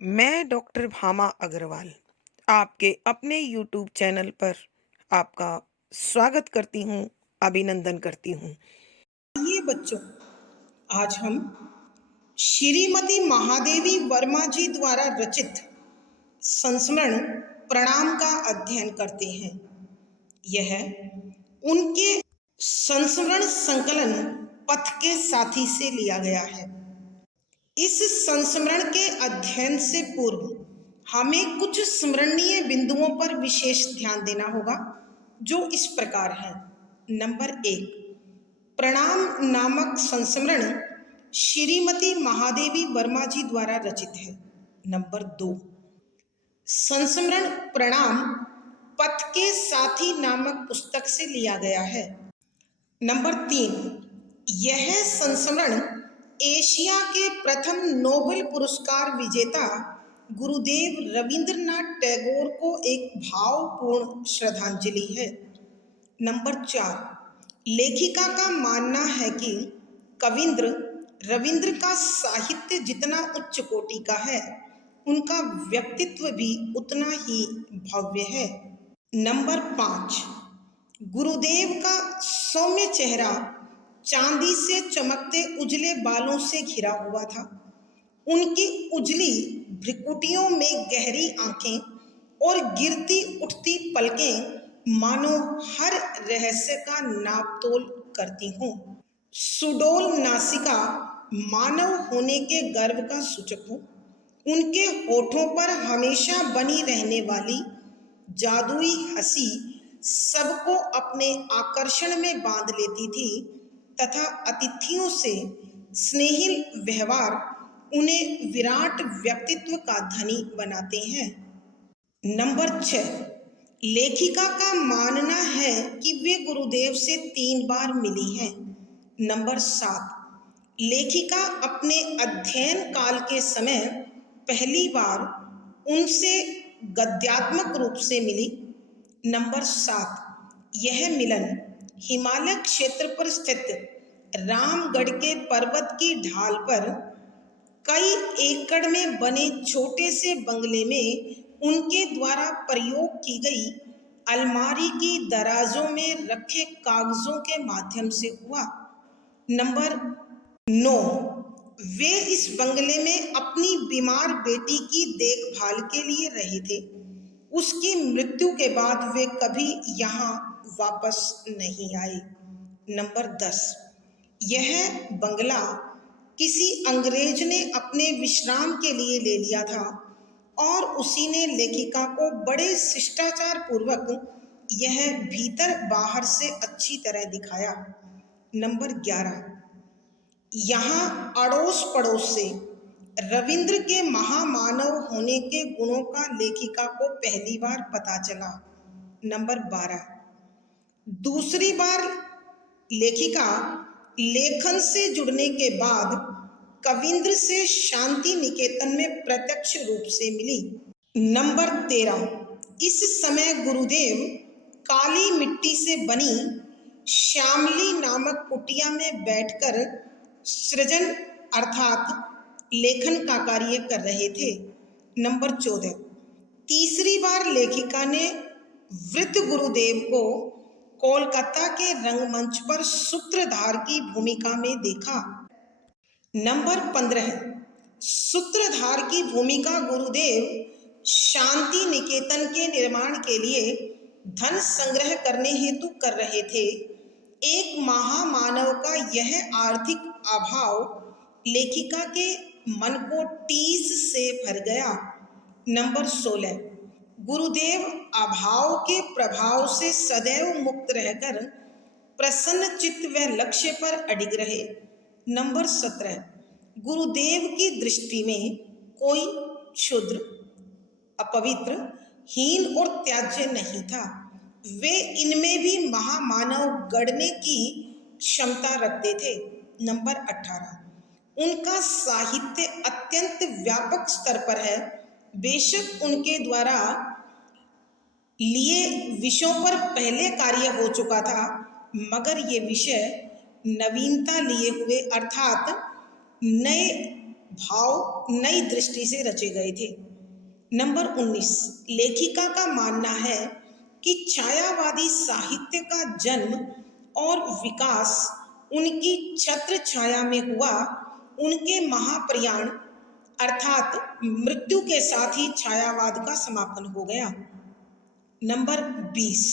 मैं डॉक्टर भामा अग्रवाल आपके अपने यूट्यूब चैनल पर आपका स्वागत करती हूँ, अभिनंदन करती हूँ। ये बच्चों, आज हम श्रीमती महादेवी वर्मा जी द्वारा रचित संस्मरण प्रणाम का अध्ययन करते हैं। यह उनके संस्मरण संकलन पथ के साथी से लिया गया है। इस संस्मरण के अध्ययन से पूर्व हमें कुछ स्मरणीय बिंदुओं पर विशेष ध्यान देना होगा, जो इस प्रकार हैं। नंबर 1, प्रणाम नामक संस्मरण श्रीमती महादेवी वर्मा जी द्वारा रचित है। नंबर 2, संस्मरण प्रणाम पथ के साथी नामक पुस्तक से लिया गया है। नंबर 3, यह संस्मरण एशिया के प्रथम नोबेल पुरस्कार विजेता गुरुदेव रविंद्रनाथ टैगोर को एक भावपूर्ण श्रद्धांजलि है। नंबर 4, लेखिका का मानना है कि कविंद्र रविंद्र का साहित्य जितना उच्च कोटि का है, उनका व्यक्तित्व भी उतना ही भव्य है। नंबर 5, गुरुदेव का सौम्य चेहरा चांदी से चमकते उजले बालों से घिरा हुआ था। उनकी उजली भ्रुकुटियों में गहरी आंखें और गिरती उठती पलकें मानो हर रहस्य का नापतोल करती हों। सुडौल नासिका मानव होने के गर्व का सूचक हो। उनके होठों पर हमेशा बनी रहने वाली जादुई हंसी सबको अपने आकर्षण में बांध लेती थी तथा अतिथियों से स्नेहिल व्यवहार उन्हें विराट व्यक्तित्व का धनी बनाते हैं। नंबर 6, लेखिका का मानना है कि वे गुरुदेव से 3 बार मिली हैं। नंबर 7, लेखिका अपने अध्ययन काल के समय पहली बार उनसे गद्यात्मक रूप से मिली। नंबर 7, यह मिलन हिमालय क्षेत्र पर स्थित रामगढ़ के पर्वत की ढाल पर कई एकड़ में बने छोटे से बंगले में उनके द्वारा प्रयोग की गई अलमारी की दराजों में रखे कागजों के माध्यम से हुआ। नंबर 9, वे इस बंगले में अपनी बीमार बेटी की देखभाल के लिए रहे थे। उसकी मृत्यु के बाद वे कभी यहाँ वापस नहीं आए। नंबर 10, यह बंगला किसी अंग्रेज ने अपने विश्राम के लिए ले लिया था और उसी ने लेखिका को बड़े शिष्टाचार पूर्वक यह भीतर बाहर से अच्छी तरह दिखाया। नंबर 11, यहाँ अड़ोस पड़ोस से रविंद्र के महामानव होने के गुणों का लेखिका को पहली बार पता चला। नंबर 12, दूसरी बार लेखिका लेखन से जुड़ने के बाद कविंद्र से शांति निकेतन में प्रत्यक्ष रूप से मिली। नंबर 13, इस समय गुरुदेव काली मिट्टी से बनी श्यामली नामक कुटिया में बैठकर सृजन अर्थात लेखन का कार्य कर रहे थे। नंबर 14, तीसरी बार लेखिका ने वृद्ध गुरुदेव को कोलकाता के रंगमंच पर सूत्रधार की भूमिका में देखा। नंबर 15, सूत्रधार की भूमिका गुरुदेव शांति निकेतन के निर्माण के लिए धन संग्रह करने हेतु कर रहे थे। एक महामानव का यह आर्थिक अभाव लेखिका के मन को टीस से भर गया। नंबर 16, गुरुदेव अभाव के प्रभाव से सदैव मुक्त रहकर प्रसन्न चित्त व लक्ष्य पर अडिग रहे। नंबर 17, गुरुदेव की दृष्टि में कोई क्षुद्र, अपवित्र, हीन और त्याज्य नहीं था। वे इनमें भी महामानव गढ़ने की क्षमता रखते थे। नंबर 18, उनका साहित्य अत्यंत व्यापक स्तर पर है। बेशक उनके द्वारा लिए विषयों पर पहले कार्य हो चुका था, मगर ये विषय नवीनता लिए हुए अर्थात नए भाव नई दृष्टि से रचे गए थे। नंबर 19, लेखिका का मानना है कि छायावादी साहित्य का जन्म और विकास उनकी छत्र छाया में हुआ। उनके महाप्रयाण अर्थात मृत्यु के साथ ही छायावाद का समापन हो गया। नंबर 20,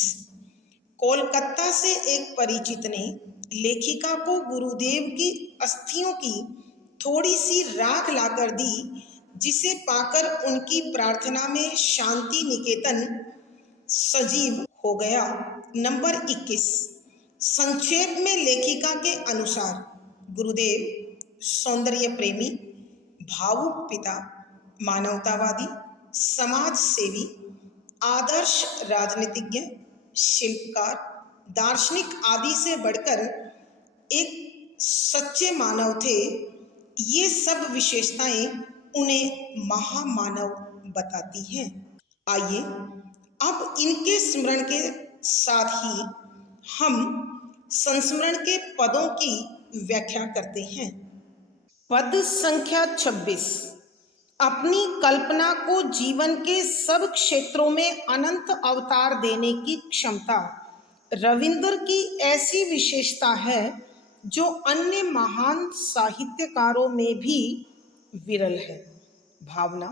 कोलकाता से एक परिचित ने लेखिका को गुरुदेव की अस्थियों की थोड़ी सी राख लाकर दी, जिसे पाकर उनकी प्रार्थना में शांति निकेतन सजीव हो गया। नंबर 21, संक्षेप में लेखिका के अनुसार गुरुदेव सौंदर्य प्रेमी, भावुक पिता, मानवतावादी, समाज सेवी, आदर्श राजनीतिज्ञ, शिल्पकार, दार्शनिक आदि से बढ़कर एक सच्चे मानव थे। ये सब विशेषताएं उन्हें महामानव बताती हैं। आइए अब इनके स्मरण के साथ ही हम संस्मरण के पदों की व्याख्या करते हैं। पद संख्या 26, अपनी कल्पना को जीवन के सब क्षेत्रों में अनंत अवतार देने की क्षमता रविंद्र की ऐसी विशेषता है जो अन्य महान साहित्यकारों में भी विरल है। भावना,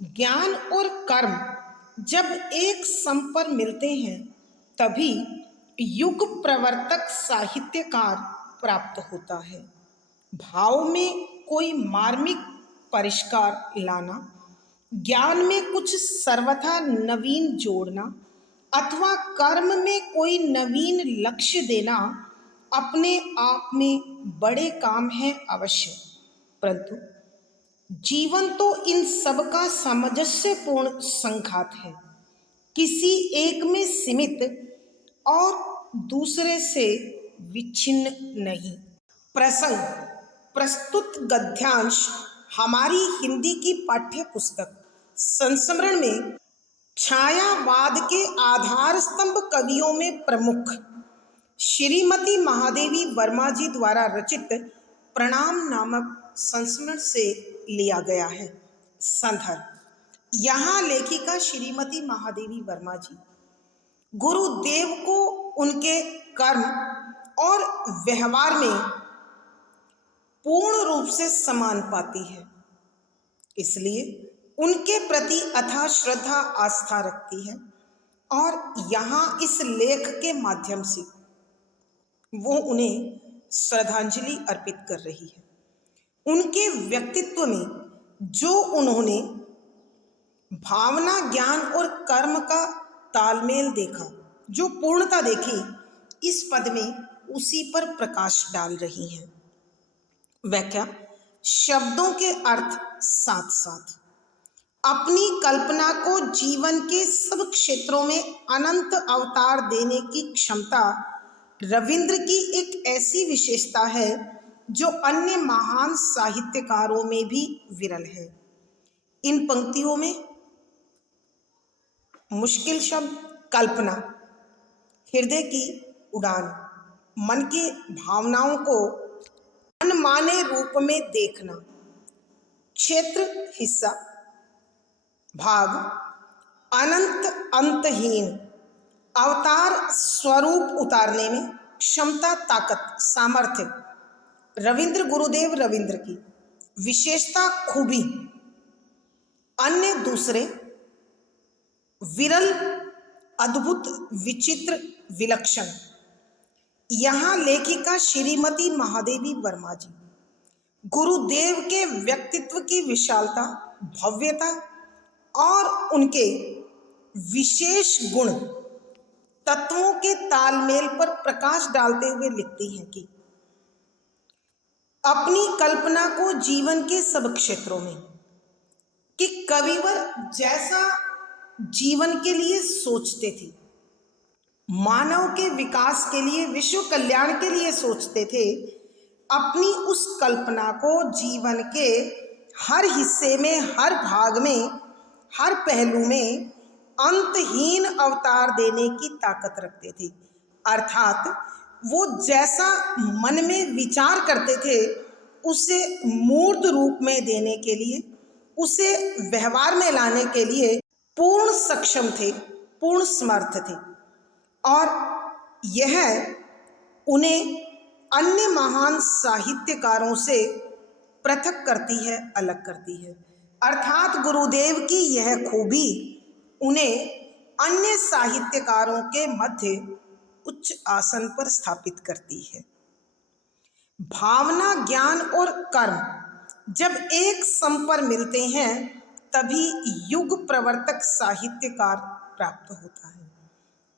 ज्ञान और कर्म जब एक सम पर मिलते हैं तभी युग प्रवर्तक साहित्यकार प्राप्त होता है। भाव में कोई मार्मिक परिष्कार लाना, ज्ञान में कुछ सर्वथा नवीन जोड़ना अथवा कर्म में कोई नवीन लक्ष्य देना अपने आप में बड़े काम है अवश्य, परंतु जीवन तो इन सब का सामंजस्यपूर्ण संघात है, किसी एक में सीमित और दूसरे से विच्छिन्न नहीं। प्रसंग, प्रस्तुत गद्यांश हमारी हिंदी की पाठ्य पुस्तक संस्मरण में छायावाद के आधार स्तंभ कवियों में प्रमुख श्रीमती महादेवी वर्मा जी द्वारा रचित प्रणाम नामक संस्मरण से लिया गया है। संदर्भ, यहाँ लेखिका श्रीमती महादेवी वर्मा जी गुरुदेव को उनके कर्म और व्यवहार में पूर्ण रूप से समान पाती है, इसलिए उनके प्रति अथाह श्रद्धा आस्था रखती है और यहाँ इस लेख के माध्यम से वो उन्हें श्रद्धांजलि अर्पित कर रही है। उनके व्यक्तित्व में जो उन्होंने भावना, ज्ञान और कर्म का तालमेल देखा, जो पूर्णता देखी, इस पद में उसी पर प्रकाश डाल रही हैं। व्याख्या, शब्दों के अर्थ साथ साथ अपनी कल्पना को जीवन के सब क्षेत्रों में अनंत अवतार देने की क्षमता रविंद्र की एक ऐसी विशेषता है जो अन्य महान साहित्यकारों में भी विरल है। इन पंक्तियों में मुश्किल शब्द कल्पना, हृदय की उड़ान, मन की भावनाओं को अनमाने रूप में देखना, क्षेत्र हिस्सा, भाग, अनंत अंतहीन, अवतार स्वरूप उतारने में क्षमता, ताकत, सामर्थ्य रविंद्र, गुरुदेव रविंद्र की विशेषता, खूबी, अन्य दूसरे, विरल, अद्भुत, विचित्र, विलक्षण। यहाँ लेखिका श्रीमती महादेवी वर्मा जी गुरुदेव के व्यक्तित्व की विशालता, भव्यता और उनके विशेष गुण तत्वों के तालमेल पर प्रकाश डालते हुए लिखती हैं कि अपनी कल्पना को जीवन के सब क्षेत्रों में, कि कविवर जैसा जीवन के लिए सोचते थे, मानव के विकास के लिए, विश्व कल्याण के लिए सोचते थे, अपनी उस कल्पना को जीवन के हर हिस्से में, हर भाग में, हर पहलू में अंतहीन अवतार देने की ताकत रखते थे। अर्थात वो जैसा मन में विचार करते थे उसे मूर्त रूप में देने के लिए, उसे व्यवहार में लाने के लिए पूर्ण सक्षम थे, पूर्ण समर्थ थे। और यह उन्हें अन्य महान साहित्यकारों से पृथक करती है, अलग करती है। अर्थात गुरुदेव की यह खूबी उन्हें अन्य साहित्यकारों के मध्य उच्च आसन पर स्थापित करती है। भावना, ज्ञान और कर्म जब एक सम पर मिलते हैं तभी युग प्रवर्तक साहित्यकार प्राप्त होता है।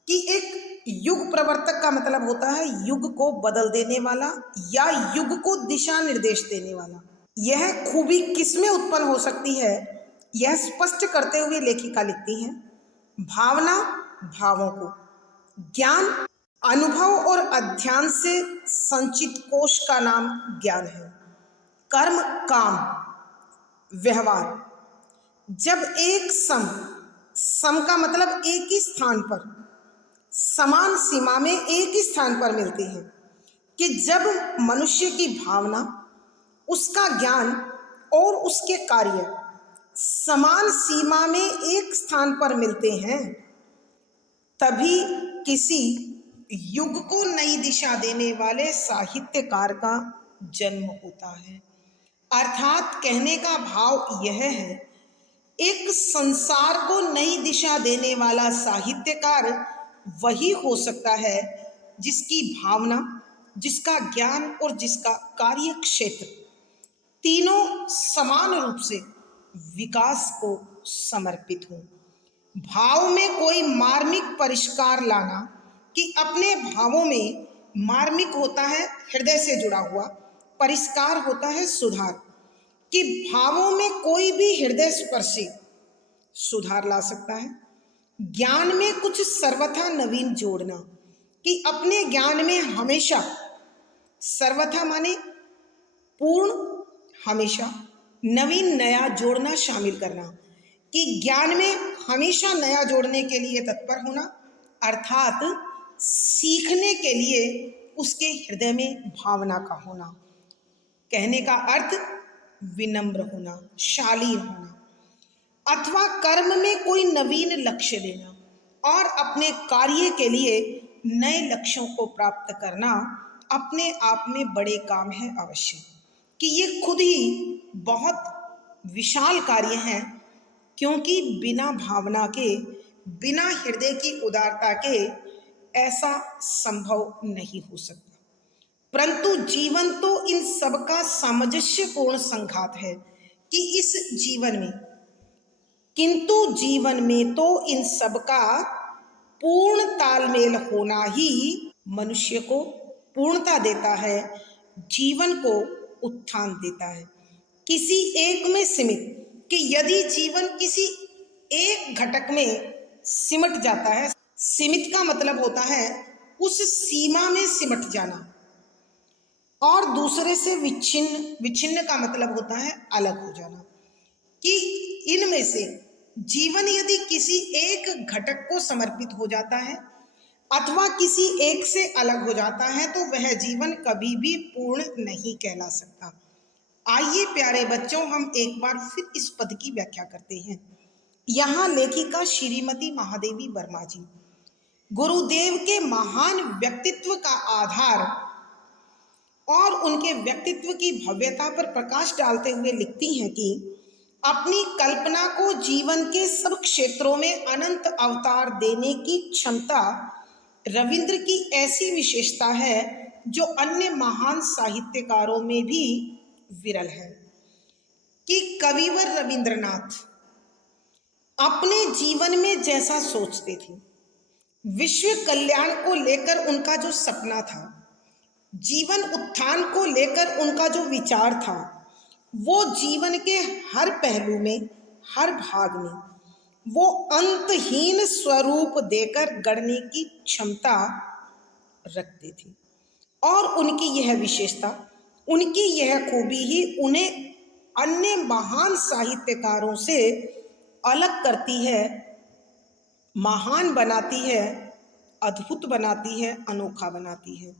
कि एक युग प्रवर्तक का मतलब होता है युग को बदल देने वाला या युग को दिशा निर्देश देने वाला। यह खूबी किसमें उत्पन्न हो सकती है, यह स्पष्ट करते हुए लेखिका लिखती हैं। भावना भावों को, ज्ञान अनुभव और अध्ययन से संचित कोश का नाम ज्ञान है। कर्म काम, व्यवहार जब एक सम का मतलब एक ही स्थान पर, समान सीमा में एक ही स्थान पर मिलते हैं। कि जब मनुष्य की भावना, उसका ज्ञान और उसके कार्य समान सीमा में एक स्थान पर मिलते हैं तभी किसी युग को नई दिशा देने वाले साहित्यकार का जन्म होता है। अर्थात कहने का भाव यह है, एक संसार को नई दिशा देने वाला साहित्यकार वही हो सकता है जिसकी भावना, जिसका ज्ञान और जिसका कार्य क्षेत्र तीनों समान रूप से विकास को समर्पित हो। भाव में कोई मार्मिक परिष्कार लाना, कि अपने भावों में मार्मिक होता है हृदय से जुड़ा हुआ, परिष्कार होता है सुधार। कि भावों में कोई भी हृदय स्पर्शी सुधार ला सकता है। ज्ञान में कुछ सर्वथा नवीन जोड़ना, कि अपने ज्ञान में हमेशा, सर्वथा माने पूर्ण, हमेशा, नवीन नया जोड़ना शामिल करना। कि ज्ञान में हमेशा नया जोड़ने के लिए तत्पर होना, अर्थात सीखने के लिए उसके हृदय में भावना का होना। कहने का अर्थ विनम्र होना, शालीन होना। अथवा कर्म में कोई नवीन लक्ष्य लेना और अपने कार्य के लिए नए लक्ष्यों को प्राप्त करना अपने आप में बड़े काम है अवश्य। कि ये खुद ही बहुत विशाल कार्य हैं, क्योंकि बिना भावना के, बिना हृदय की उदारता के ऐसा संभव नहीं हो सकता। परंतु जीवन तो इन सब का सामंजस्यपूर्ण संघात है। कि इस जीवन में, किंतु जीवन में तो इन सब का पूर्ण तालमेल होना ही मनुष्य को पूर्णता देता है, जीवन को उत्थान देता है। किसी एक में सीमित, कि यदि जीवन किसी एक घटक में सिमट जाता है, सीमित का मतलब होता है उस सीमा में सिमट जाना, और दूसरे से विच्छिन्न, विच्छिन्न का मतलब होता है अलग हो जाना। कि इनमें से जीवन यदि किसी एक घटक को समर्पित हो जाता है अथवा किसी एक से अलग हो जाता है तो वह जीवन कभी भी पूर्ण नहीं कहला सकता। आइए प्यारे बच्चों, हम एक बार फिर इस पद की व्याख्या करते हैं। यहाँ लेखिका श्रीमती महादेवी वर्मा जी गुरुदेव के महान व्यक्तित्व का आधार और उनके व्यक्तित्व की भव्यता पर प्रकाश डालते हुए लिखती हैं कि अपनी कल्पना को जीवन के सब क्षेत्रों में अनंत अवतार देने की क्षमता रविंद्र की ऐसी विशेषता है जो अन्य महान साहित्यकारों में भी विरल है। कि कविवर रविंद्रनाथ अपने जीवन में जैसा सोचते थे, विश्व कल्याण को लेकर उनका जो सपना था, जीवन उत्थान को लेकर उनका जो विचार था, वो जीवन के हर पहलू में, हर भाग में वो अंतहीन स्वरूप देकर गढ़ने की क्षमता रखते थे। और उनकी यह विशेषता, उनकी यह खूबी ही उन्हें अन्य महान साहित्यकारों से अलग करती है, महान बनाती है, अद्भुत बनाती है, अनोखा बनाती है।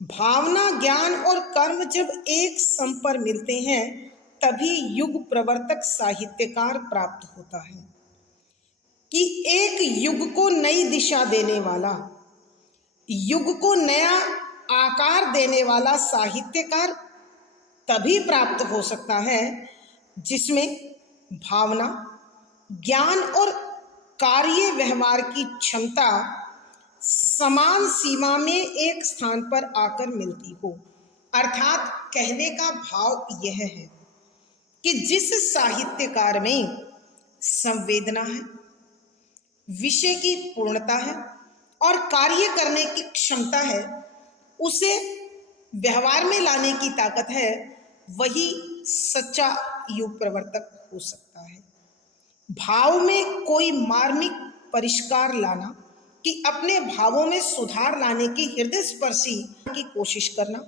भावना, ज्ञान और कर्म जब एक सम पर मिलते हैं तभी युग प्रवर्तक साहित्यकार प्राप्त होता है। कि एक युग को नई दिशा देने वाला, युग को नया आकार देने वाला साहित्यकार तभी प्राप्त हो सकता है जिसमें भावना, ज्ञान और कार्य व्यवहार की क्षमता समान सीमा में एक स्थान पर आकर मिलती हो। अर्थात कहने का भाव यह है कि जिस साहित्यकार में संवेदना है, विषय की पूर्णता है और कार्य करने की क्षमता है, उसे व्यवहार में लाने की ताकत है, वही सच्चा युग प्रवर्तक हो सकता है। भाव में कोई मार्मिक परिष्कार लाना, कि अपने भावों में सुधार लाने की हृदय स्पर्शी की कोशिश करना,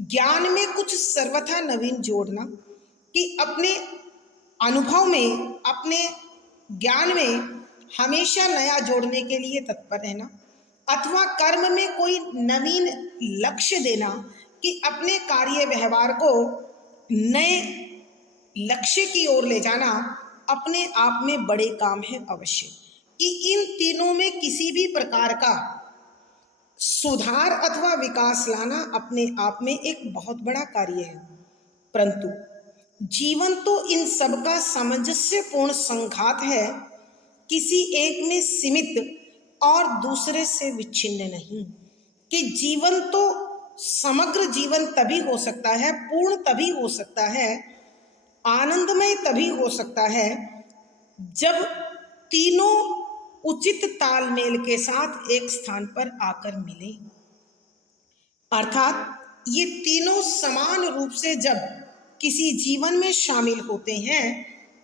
ज्ञान में कुछ सर्वथा नवीन जोड़ना, कि अपने अनुभव में, अपने ज्ञान में हमेशा नया जोड़ने के लिए तत्पर रहना, अथवा कर्म में कोई नवीन लक्ष्य देना, कि अपने कार्य व्यवहार को नए लक्ष्य की ओर ले जाना अपने आप में बड़े काम है अवश्य। कि इन तीनों में किसी भी प्रकार का सुधार अथवा विकास लाना अपने आप में एक बहुत बड़ा कार्य है, परंतु जीवन तो इन सब का सामंजस्यपूर्ण संघात है, किसी एक में सीमित और दूसरे से विच्छिन्न नहीं। कि जीवन तो समग्र जीवन तभी हो सकता है, पूर्ण तभी हो सकता है, आनंदमय तभी हो सकता है जब तीनों उचित तालमेल के साथ एक स्थान पर आकर मिले। अर्थात ये तीनों समान रूप से जब किसी जीवन में शामिल होते हैं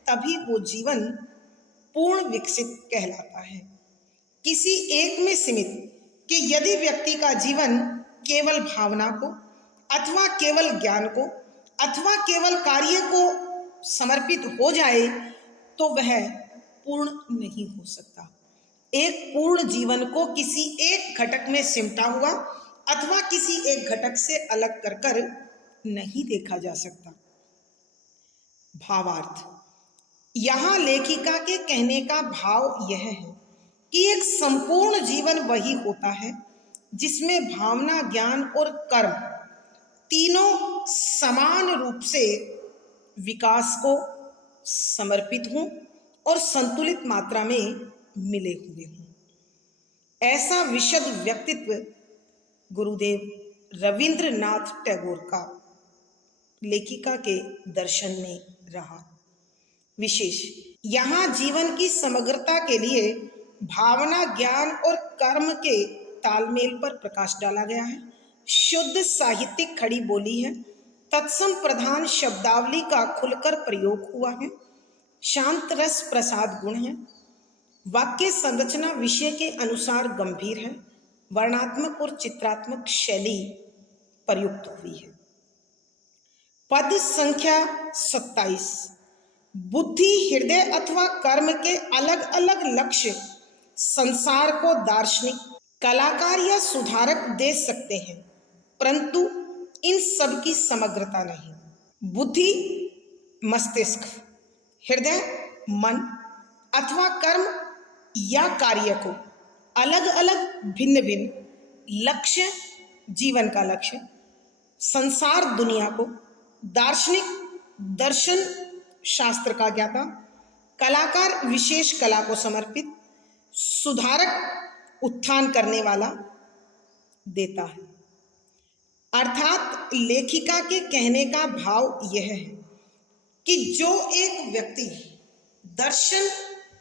तभी वो जीवन पूर्ण विकसित कहलाता है। किसी एक में सीमित, कि यदि व्यक्ति का जीवन केवल भावना को अथवा केवल ज्ञान को अथवा केवल कार्य को समर्पित हो जाए तो वह पूर्ण नहीं हो सकता। एक पूर्ण जीवन को किसी एक घटक में सिमटा हुआ अथवा किसी एक घटक से अलग कर कर नहीं देखा जा सकता। भावार्थ, यहाँ लेखिका के कहने का भाव यह है कि एक संपूर्ण जीवन वही होता है जिसमें भावना, ज्ञान और कर्म तीनों समान रूप से विकास को समर्पित हों और संतुलित मात्रा में मिले हुए हों। ऐसा विशद व्यक्तित्व गुरुदेव रविंद्रनाथ टैगोर का लेखिका के दर्शन में रहा। विशेष यहाँ जीवन की समग्रता के लिए भावना, ज्ञान और कर्म के तालमेल पर प्रकाश डाला गया है। शुद्ध साहित्यिक खड़ी बोली है, तत्सम प्रधान शब्दावली का खुलकर प्रयोग हुआ है, शांत रस प्रसाद गुण है, वाक्य संरचना विषय के अनुसार गंभीर है, वर्णात्मक और चित्रात्मक शैली प्रयुक्त हुई है। पद संख्या 27। बुद्धि, हृदय अथवा कर्म के अलग अलग लक्ष्य संसार को दार्शनिक, कलाकार या सुधारक दे सकते हैं, परंतु इन सब की समग्रता नहीं। बुद्धि मस्तिष्क, हृदय मन अथवा कर्म या कार्य को अलग अलग भिन्न भिन्न लक्ष्य, जीवन का लक्ष्य, संसार दुनिया को, दार्शनिक दर्शन शास्त्र का ज्ञाता, कलाकार विशेष कला को समर्पित, सुधारक उत्थान करने वाला देता है। अर्थात लेखिका के कहने का भाव यह है कि जो एक व्यक्ति दर्शन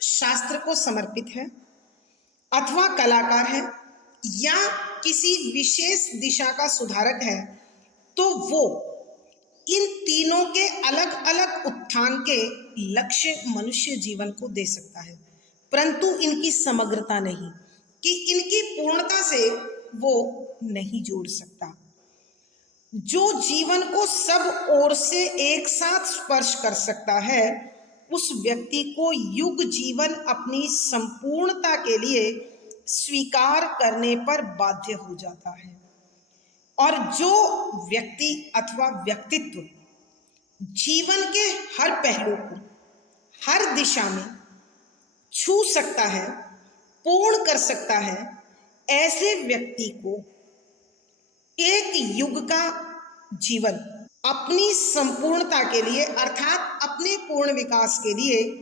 शास्त्र को समर्पित है अथवा कलाकार है या किसी विशेष दिशा का सुधारक है, तो वो इन तीनों के अलग अलग उत्थान के लक्ष्य मनुष्य जीवन को दे सकता है, परंतु इनकी समग्रता नहीं, कि इनकी पूर्णता से वो नहीं जोड़ सकता। जो जीवन को सब ओर से एक साथ स्पर्श कर सकता है, उस व्यक्ति को युग जीवन अपनी संपूर्णता के लिए स्वीकार करने पर बाध्य हो जाता है। और जो व्यक्ति अथवा व्यक्तित्व जीवन के हर पहलू को हर दिशा में छू सकता है, पूर्ण कर सकता है, ऐसे व्यक्ति को एक युग का जीवन अपनी संपूर्णता के लिए अर्थात अपने पूर्ण विकास के लिए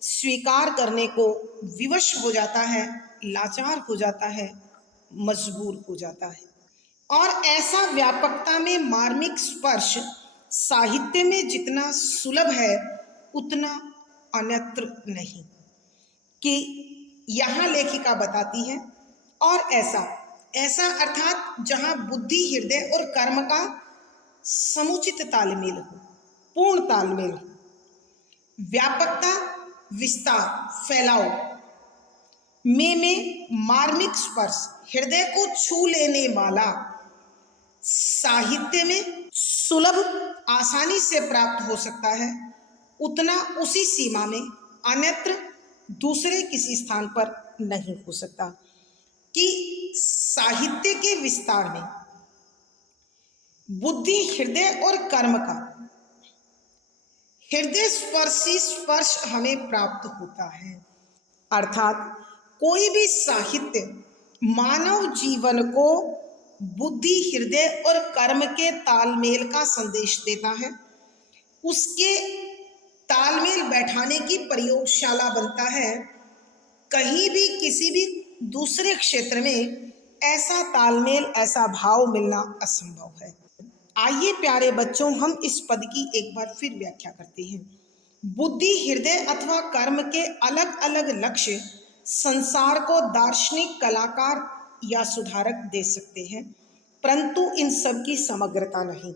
स्वीकार करने को विवश हो जाता है, लाचार हो जाता है, मजबूर हो जाता है। और ऐसा व्यापकता में मार्मिक स्पर्श साहित्य में जितना सुलभ है उतना अन्यत्र नहीं, कि यहाँ लेखिका बताती है। और ऐसा ऐसा अर्थात जहाँ बुद्धि, हृदय और कर्म का समुचित तालमेल हो, पूर्ण तालमेल हो, व्यापकता, विस्तार, फैलाव में मार्मिक स्पर्श, हृदय को छू लेने वाला साहित्य में सुलभ आसानी से प्राप्त हो सकता है, उतना उसी सीमा में अन्यत्र दूसरे किसी स्थान पर नहीं हो सकता। कि साहित्य के विस्तार में बुद्धि, हृदय और कर्म का हृदय स्पर्शी स्पर्श हमें प्राप्त होता है। अर्थात कोई भी साहित्य मानव जीवन को बुद्धि, हृदय और कर्म के तालमेल का संदेश देता है, उसके तालमेल बैठाने की प्रयोगशाला बनता है। कहीं भी किसी भी दूसरे क्षेत्र में ऐसा तालमेल, ऐसा भाव मिलना असंभव है। आइए प्यारे बच्चों, हम इस पद की एक बार फिर व्याख्या करते हैं। बुद्धि, हृदय अथवा कर्म के अलग अलग लक्ष्य संसार को दार्शनिक, कलाकार या सुधारक दे सकते हैं, परंतु इन सब की समग्रता नहीं।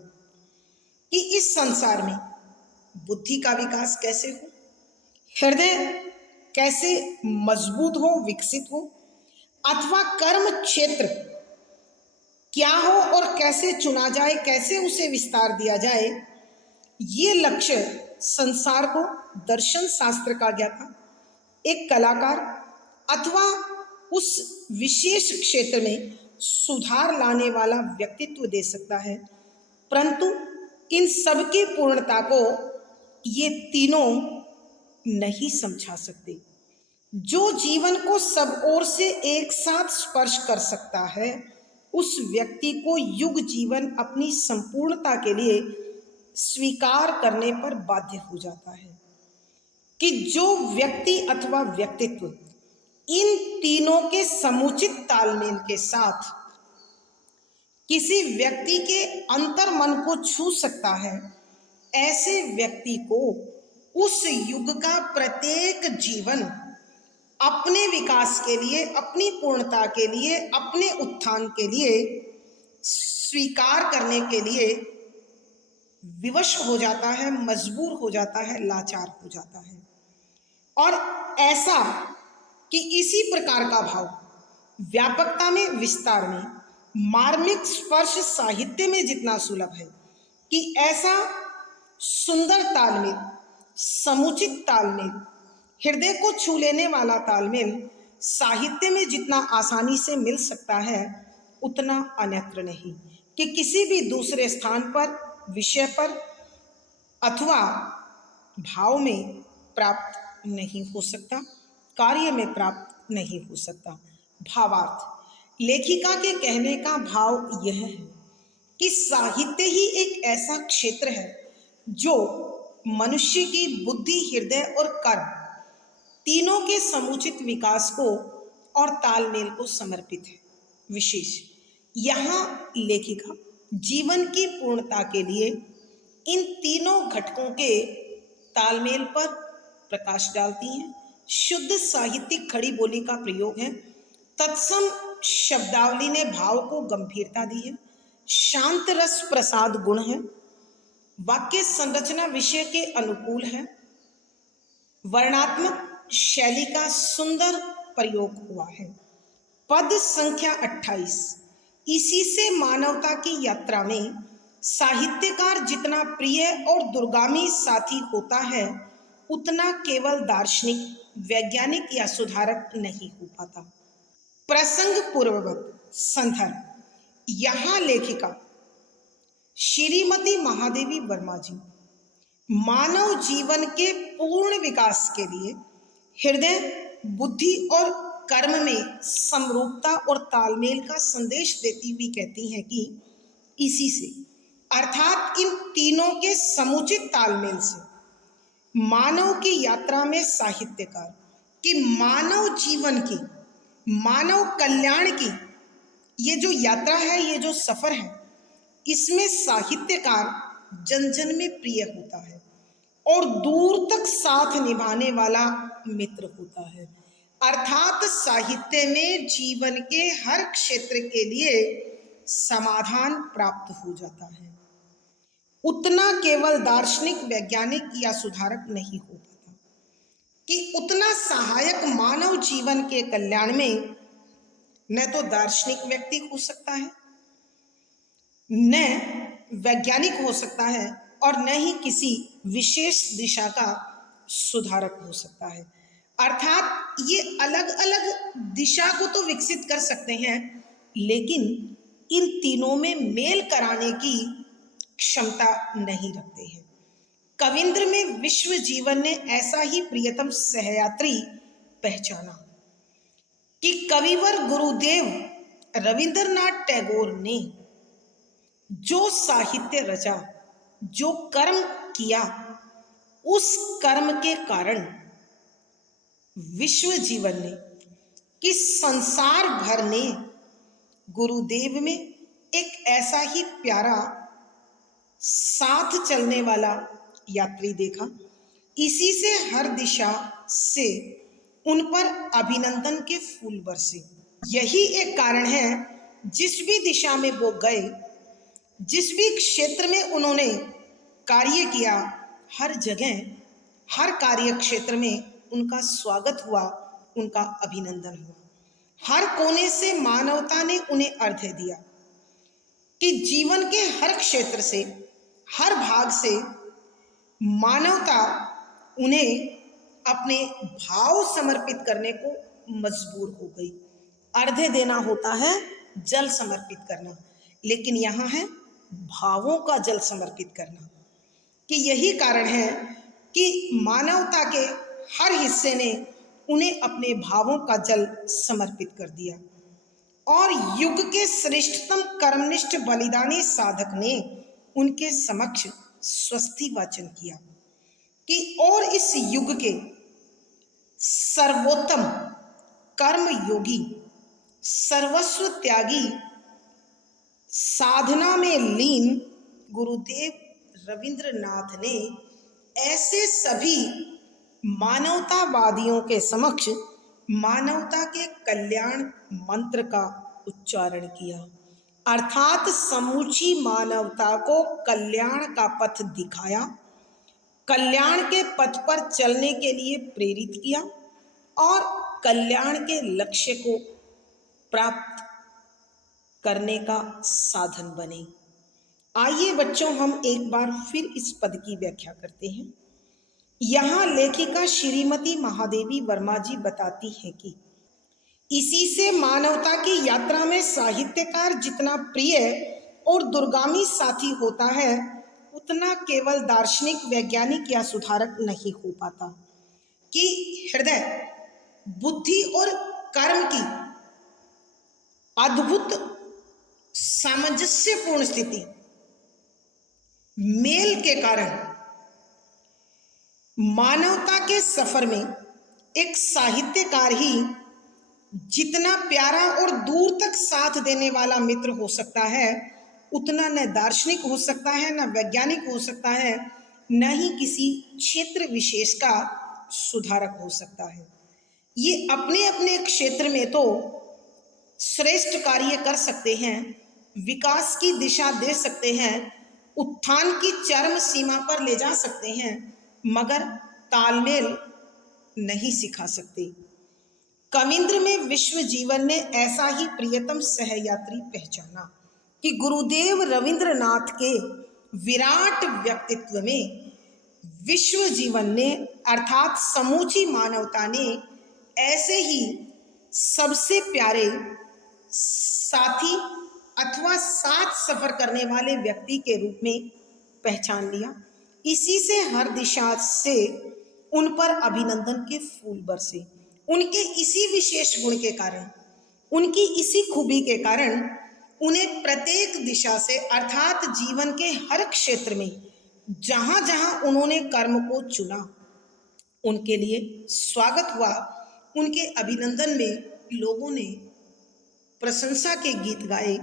कि इस संसार में बुद्धि का विकास कैसे हो, हृदय कैसे मजबूत हो, विकसित हो, अथवा कर्म क्षेत्र क्या हो और कैसे चुना जाए, कैसे उसे विस्तार दिया जाए, ये लक्ष्य संसार को दर्शन शास्त्र का ज्ञाता, एक कलाकार अथवा उस विशेष क्षेत्र में सुधार लाने वाला व्यक्तित्व दे सकता है, परंतु इन सब की पूर्णता को ये तीनों नहीं समझा सकते। जो जीवन को सब ओर से एक साथ स्पर्श कर सकता है, उस व्यक्ति को युग जीवन अपनी संपूर्णता के लिए स्वीकार करने पर बाध्य हो जाता है। कि जो व्यक्ति अथवा व्यक्तित्व इन तीनों के समुचित तालमेल के साथ किसी व्यक्ति के अंतर मन को छू सकता है, ऐसे व्यक्ति को उस युग का प्रत्येक जीवन अपने विकास के लिए, अपनी पूर्णता के लिए, अपने उत्थान के लिए स्वीकार करने के लिए विवश हो जाता है, मजबूर हो जाता है, लाचार हो जाता है। और ऐसा कि इसी प्रकार का भाव व्यापकता में, विस्तार में, मार्मिक स्पर्श साहित्य में जितना सुलभ है, कि ऐसा सुंदर तालमेल, समुचित तालमेल, हृदय को छू लेने वाला तालमेल साहित्य में जितना आसानी से मिल सकता है, उतना अन्यत्र नहीं। कि किसी भी दूसरे स्थान पर, विषय पर अथवा भाव में प्राप्त नहीं हो सकता, कार्य में प्राप्त नहीं हो सकता। भावार्थ, लेखिका के कहने का भाव यह है कि साहित्य ही एक ऐसा क्षेत्र है जो मनुष्य की बुद्धि, हृदय और कर्म तीनों के समुचित विकास को और तालमेल को समर्पित है। विशेष यहाँ लेखिका जीवन की पूर्णता के लिए इन तीनों घटकों के तालमेल पर प्रकाश डालती हैं। शुद्ध साहित्यिक खड़ी बोली का प्रयोग है, तत्सम शब्दावली ने भाव को गंभीरता दी है, शांत रस प्रसाद गुण है, वाक्य संरचना विषय के अनुकूल है, वर्णात्मक शैली का सुंदर प्रयोग हुआ है। पद संख्या 28। इसी से मानवता की यात्रा में साहित्यकार जितना प्रिय और दूरगामी साथी होता है, उतना केवल दार्शनिक, वैज्ञानिक या सुधारक नहीं हो पाता। प्रसंग पूर्ववत संदर्भ, यहाँ लेखिका श्रीमती महादेवी वर्मा जी मानव जीवन के पूर्ण विकास के लिए हृदय, बुद्धि और कर्म में समरूपता और तालमेल का संदेश देती हुई कहती हैं कि इसी से अर्थात इन तीनों के समुचित तालमेल से मानव की यात्रा में साहित्यकार कि मानव जीवन की, मानव कल्याण की ये जो यात्रा है, ये जो सफर है, इसमें साहित्यकार जन जन में प्रिय होता है और दूर तक साथ निभाने वाला मित्र होता है। अर्थात साहित्य में जीवन के हर क्षेत्र के लिए समाधान प्राप्त हो जाता है। उतना केवल दार्शनिक, वैज्ञानिक या सुधारक नहीं हो पाता कि उतना सहायक मानव जीवन के कल्याण में न तो दार्शनिक व्यक्ति हो सकता है, न वैज्ञानिक हो सकता है और न ही किसी विशेष दिशा का सुधारक हो सकता है। अर्थात ये अलग अलग दिशा को तो विकसित कर सकते हैं, लेकिन इन तीनों में मेल कराने की क्षमता नहीं रखते हैं। कविंद्र में विश्व जीवन ने ऐसा ही प्रियतम सहयात्री पहचाना कि कविवर गुरुदेव रविंद्रनाथ टैगोर ने जो साहित्य रचा, जो कर्म किया, उस कर्म के कारण विश्व जीवन ने कि संसार भर ने गुरुदेव में एक ऐसा ही प्यारा साथ चलने वाला यात्री देखा। इसी से हर दिशा से उन पर अभिनंदन के फूल बरसे। यही एक कारण है, जिस भी दिशा में वो गए, जिस भी क्षेत्र में उन्होंने कार्य किया, हर जगह, हर कार्य क्षेत्र में उनका स्वागत हुआ, उनका अभिनंदन हुआ। हर कोने से मानवता ने उन्हें अर्घ्य दिया कि जीवन के हर क्षेत्र से, हर भाग से मानवता उन्हें अपने भाव समर्पित करने को मजबूर हो गई। अर्घ्य देना होता है जल समर्पित करना, लेकिन यहाँ है भावों का जल समर्पित करना। कि यही कारण है कि मानवता के हर हिस्से ने उन्हें अपने भावों का जल समर्पित कर दिया और युग के श्रेष्ठतम कर्मनिष्ठ बलिदानी साधक ने उनके समक्ष स्वस्ति वाचन किया कि और इस युग के सर्वोत्तम कर्म योगी, सर्वस्व त्यागी, साधना में लीन गुरुदेव रविंद्रनाथ ने ऐसे सभी मानवतावादियों के समक्ष मानवता के कल्याण मंत्र का उच्चारण किया। अर्थात समूची मानवता को कल्याण का पथ दिखाया, कल्याण के पथ पर चलने के लिए प्रेरित किया और कल्याण के लक्ष्य को प्राप्त करने का साधन बने। आइए बच्चों, हम एक बार फिर इस पद की व्याख्या करते हैं। यहाँ लेखिका श्रीमती महादेवी वर्मा जी बताती हैं कि इसी से मानवता की यात्रा में साहित्यकार जितना प्रिय और दुर्गामी साथी होता है, उतना केवल दार्शनिक, वैज्ञानिक या सुधारक नहीं हो पाता। कि हृदय, बुद्धि और कर्म की अद्भुत सामंजस्यपूर्ण स्थिति, मेल के कारण मानवता के सफर में एक साहित्यकार ही जितना प्यारा और दूर तक साथ देने वाला मित्र हो सकता है, उतना न दार्शनिक हो सकता है, न वैज्ञानिक हो सकता है, न ही किसी क्षेत्र विशेष का सुधारक हो सकता है। ये अपने अपने क्षेत्र में तो श्रेष्ठ कार्य कर सकते हैं, विकास की दिशा दे सकते हैं, उत्थान की चरम सीमा पर ले जा सकते हैं, मगर तालमेल नहीं सिखा सकते। कविंद्र में विश्व जीवन ने ऐसा ही प्रियतम सहयात्री पहचाना कि गुरुदेव रविंद्रनाथ के विराट व्यक्तित्व में विश्व जीवन ने अर्थात समूची मानवता ने ऐसे ही सबसे प्यारे साथी अथवा साथ सफर करने वाले व्यक्ति के रूप में पहचान लिया। इसी से हर दिशा से उन पर अभिनंदन के फूल बरसे। उनके इसी विशेष गुण के कारण, उनकी इसी खूबी के कारण उन्हें प्रत्येक दिशा से अर्थात जीवन के हर क्षेत्र में जहां जहां उन्होंने कर्म को चुना उनके लिए स्वागत हुआ। उनके अभिनंदन में लोगों ने प्रशंसा के गीत गाए,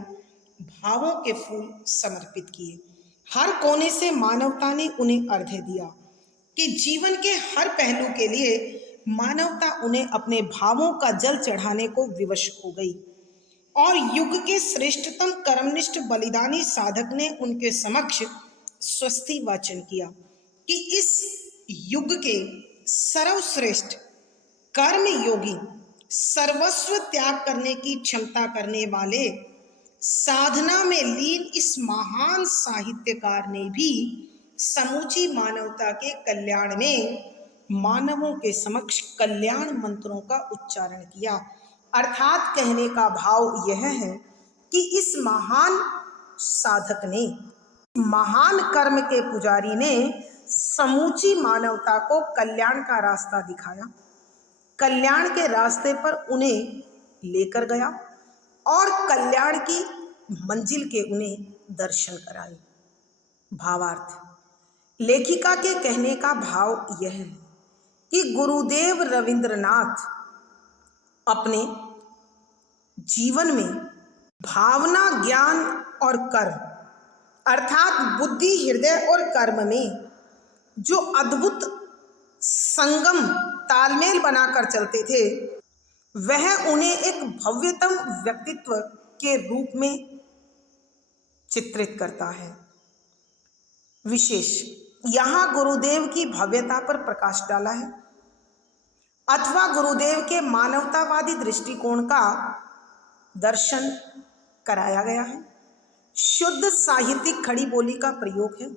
भावों के फूल समर्पित किए। हर कोने से मानवता ने उन्हें अर्घ्य दिया कि जीवन के हर पहलू के लिए मानवता उन्हें अपने भावों का जल चढ़ाने को विवश हो गई। और युग के श्रेष्ठतम कर्मनिष्ठ बलिदानी साधक ने उनके समक्ष स्वस्ति वाचन किया कि इस युग के सर्वश्रेष्ठ कर्म योगी, सर्वस्व त्याग करने की क्षमता करने वाले, साधना में लीन इस महान साहित्यकार ने भी समूची मानवता के कल्याण में मानवों के समक्ष कल्याण मंत्रों का उच्चारण किया। अर्थात कहने का भाव यह है कि इस महान साधक ने, महान कर्म के पुजारी ने समूची मानवता को कल्याण का रास्ता दिखाया, कल्याण के रास्ते पर उन्हें लेकर गया और कल्याण की मंजिल के उन्हें दर्शन कराए। भावार्थ, लेखिका के कहने का भाव यह है कि गुरुदेव रविंद्रनाथ अपने जीवन में भावना, ज्ञान और कर्म अर्थात बुद्धि, हृदय और कर्म में जो अद्भुत संगम तालमेल बनाकर चलते थे, वह उन्हें एक भव्यतम व्यक्तित्व के रूप में चित्रित करता है। विशेष यहाँ गुरुदेव की भव्यता पर प्रकाश डाला है अथवा गुरुदेव के मानवतावादी दृष्टिकोण का दर्शन कराया गया है। शुद्ध साहित्यिक खड़ी बोली का प्रयोग है।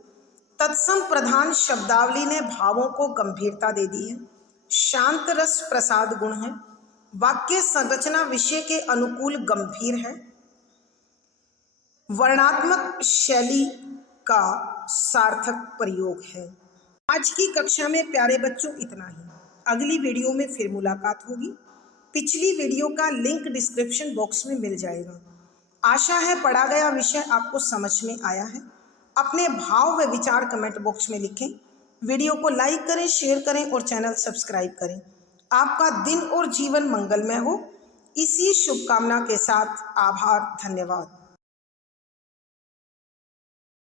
तत्सम प्रधान शब्दावली ने भावों को गंभीरता दे दी है। शांत रस प्रसाद गुण है। वाक्य संरचना विषय के अनुकूल गंभीर है। वर्णात्मक शैली का सार्थक प्रयोग है। आज की कक्षा में प्यारे बच्चों इतना ही। अगली वीडियो में फिर मुलाकात होगी। पिछली वीडियो का लिंक डिस्क्रिप्शन बॉक्स में मिल जाएगा। आशा है पढ़ा गया विषय आपको समझ में आया है। अपने भाव व विचार कमेंट बॉक्स में लिखें। वीडियो को लाइक करें, शेयर करें और चैनल सब्सक्राइब करें। आपका दिन और जीवन मंगलमय हो, इसी शुभकामना के साथ आभार, धन्यवाद।